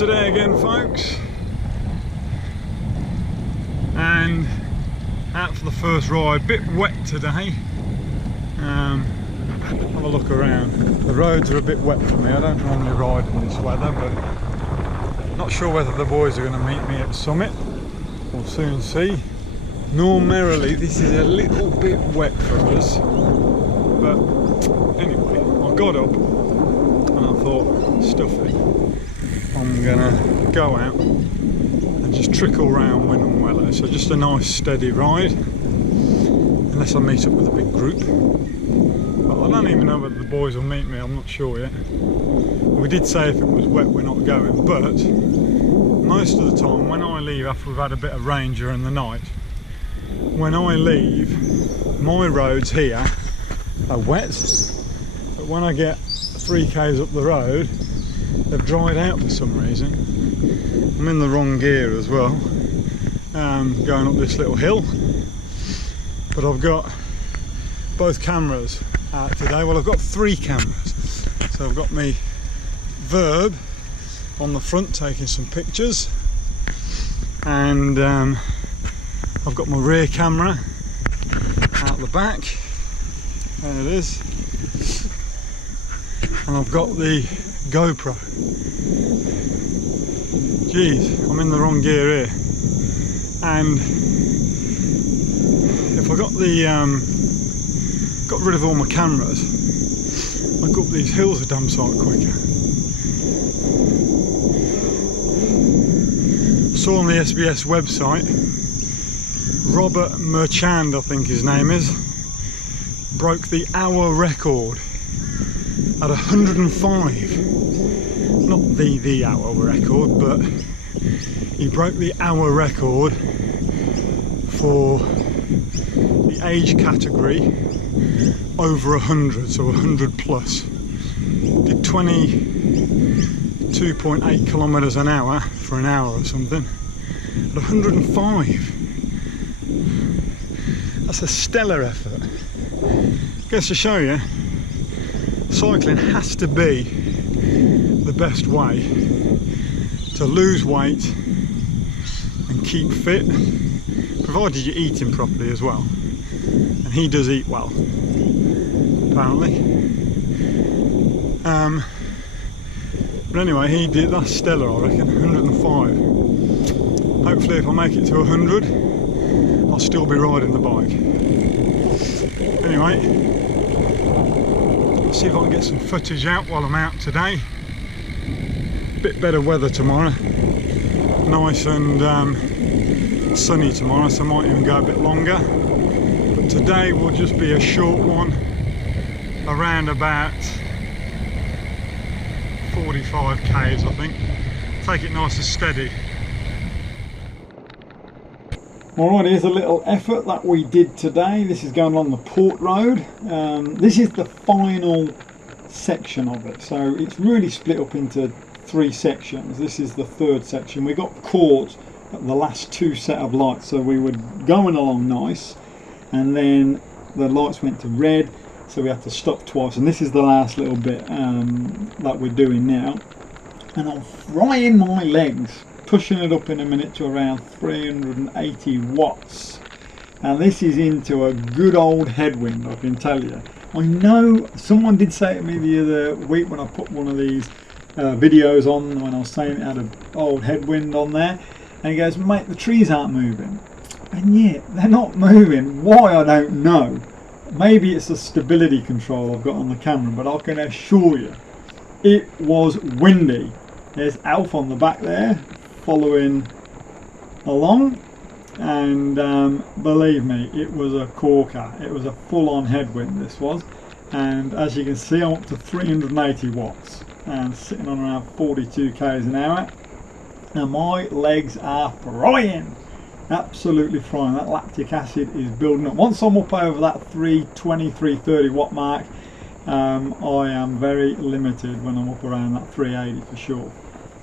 Saturday again, folks, and out for the first ride. Bit wet today. Have a look around. The roads are a bit wet for me. I don't normally ride in this weather, but not sure whether the boys are going to meet me at the summit. We'll soon see. Normally this is a little bit wet for us, but anyway, I got up and I thought, stuff it, I'm gonna go out and just trickle around Wynnum Weller. So just a nice steady ride, unless I meet up with a big group. But I don't even know whether the boys will meet me, I'm not sure yet. We did say if it was wet we're not going, but most of the time when I leave after we've had a bit of rain during the night, when I leave, my roads here are wet, but when I get 3 k's up the road, they've dried out for some reason. I'm in the wrong gear as well, going up this little hill, but I've got both cameras out today. Well, I've got 3 cameras. So I've got my Verb on the front taking some pictures, and I've got my rear camera out the back, there it is, and I've got the GoPro. Geez, I'm in the wrong gear here, and if I got rid of all my cameras, I'd go up these hills a damn sight quicker. I saw on the SBS website, Robert Merchand, I think his name is, broke the hour record at 105. Not the hour record, but he broke the hour record for the age category over 100, so 100 plus. Did 22.8 kilometers an hour for an hour or something at 105. That's a stellar effort. Goes to show you, cycling has to be the best way to lose weight and keep fit, provided you're eating properly as well. And he does eat well, apparently. But anyway, he did, that's stellar, I reckon, 105. Hopefully if I make it to 100, I'll still be riding the bike. Anyway, let's see if I can get some footage out while I'm out today. Bit better weather tomorrow, nice and sunny tomorrow, so I might even go a bit longer. But today will just be a short one, around about 45 k's I think. Take it nice and steady. Alright, here's a little effort that we did today. This is going along the Port Road. This is the final section of it, so it's really split up into 3 sections. This is the 3rd section. We got caught at the last 2 set of lights, so we were going along nice, and then the lights went to red, so we had to stop twice, and this is the last little bit that we're doing now. And I'm frying my legs, pushing it up in a minute to around 380 watts, and this is into a good old headwind, I can tell you. I know someone did say to me the other week when I put one of these videos on, when I was saying it had an old headwind on there, and he goes, mate, the trees aren't moving. And yet they're not moving. Why, I don't know. Maybe it's a stability control I've got on the camera, but I can assure you it was windy. There's Alf on the back there following along, and believe me, it was a corker. It was a full-on headwind, this was, and as you can see, I'm up to 380 watts and sitting on around 42 k's an hour, and my legs are frying, absolutely frying. That lactic acid is building up. Once I'm up over that 320, 330 watt mark, I am very limited when I'm up around that 380 for sure.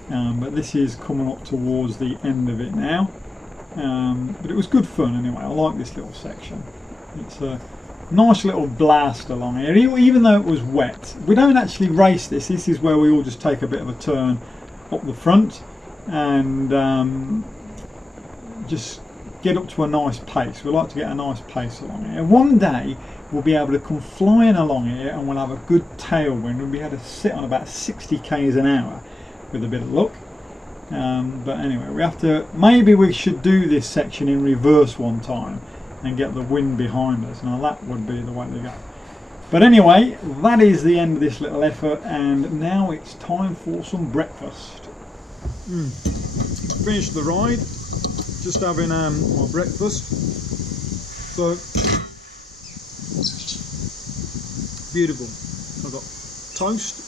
But this is coming up towards the end of it now. But it was good fun anyway. I like this little section. It's a nice little blast along here, even though it was wet. We don't actually race this. This is where we all just take a bit of a turn up the front and just get up to a nice pace. We like to get a nice pace along here. One day we'll be able to come flying along here and we'll have a good tailwind. We'll be able to sit on about 60 k's an hour with a bit of luck. But anyway, we have to, maybe we should do this section in reverse one time and get the wind behind us. Now that would be the way to go. But anyway, that is the end of this little effort, and now it's time for some breakfast. Finished the ride, just having my breakfast. So beautiful. I've got toast,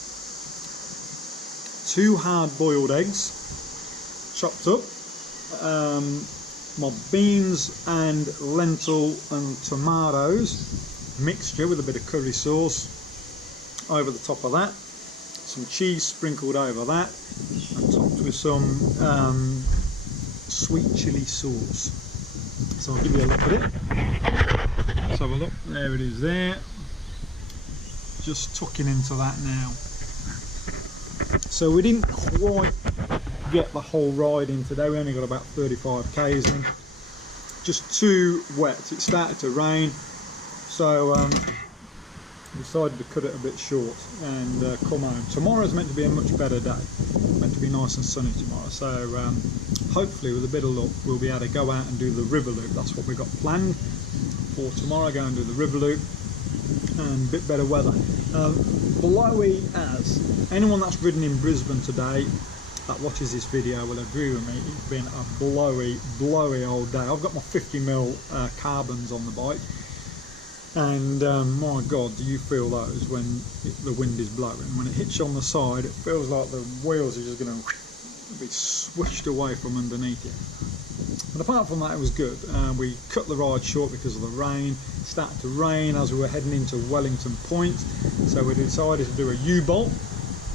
2 hard-boiled eggs chopped up, my beans and lentil and tomatoes mixture with a bit of curry sauce over the top of that, some cheese sprinkled over that, and topped with some sweet chili sauce. So I'll give you a look at it. Let's have a look. There it is there. Just tucking into that now. So we didn't quite get the whole ride in today. We only got about 35 k's in. Just too wet. It started to rain. So decided to cut it a bit short and come home. Tomorrow's meant to be a much better day, meant to be nice and sunny tomorrow, so hopefully with a bit of luck we'll be able to go out and do the river loop. That's what we've got planned for tomorrow, go and do the river loop and a bit better weather. Blowy as, anyone that's ridden in Brisbane today that watches this video will agree with me, it's been a blowy old day. I've got my 50mm carbons on the bike. And my God, do you feel those when the wind is blowing? When it hits you on the side, it feels like the wheels are just going to be swished away from underneath you. But apart from that, it was good. We cut the ride short because of the rain. It started to rain as we were heading into Wellington Point, so we decided to do a U-bolt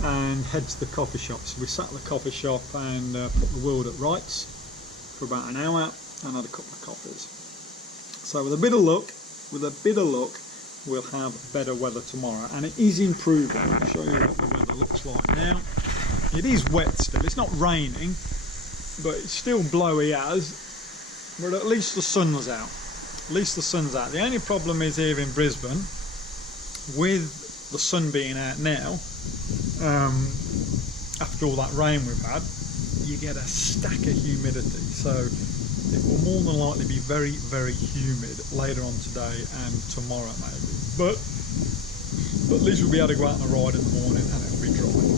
and head to the coffee shop. So we sat at the coffee shop and put the world at rights for about an hour and had a couple of coffees. So with a bit of luck, we'll have better weather tomorrow, and it is improving. I'll show you what the weather looks like now. It is wet still, it's not raining, but it's still blowy as, but at least the sun's out. At least the sun's out. The only problem is here in Brisbane, with the sun being out now, after all that rain we've had, you get a stack of humidity. So it will more than likely be very, very humid later on today and tomorrow maybe. But at least we'll be able to go out on a ride in the morning and it'll be dry.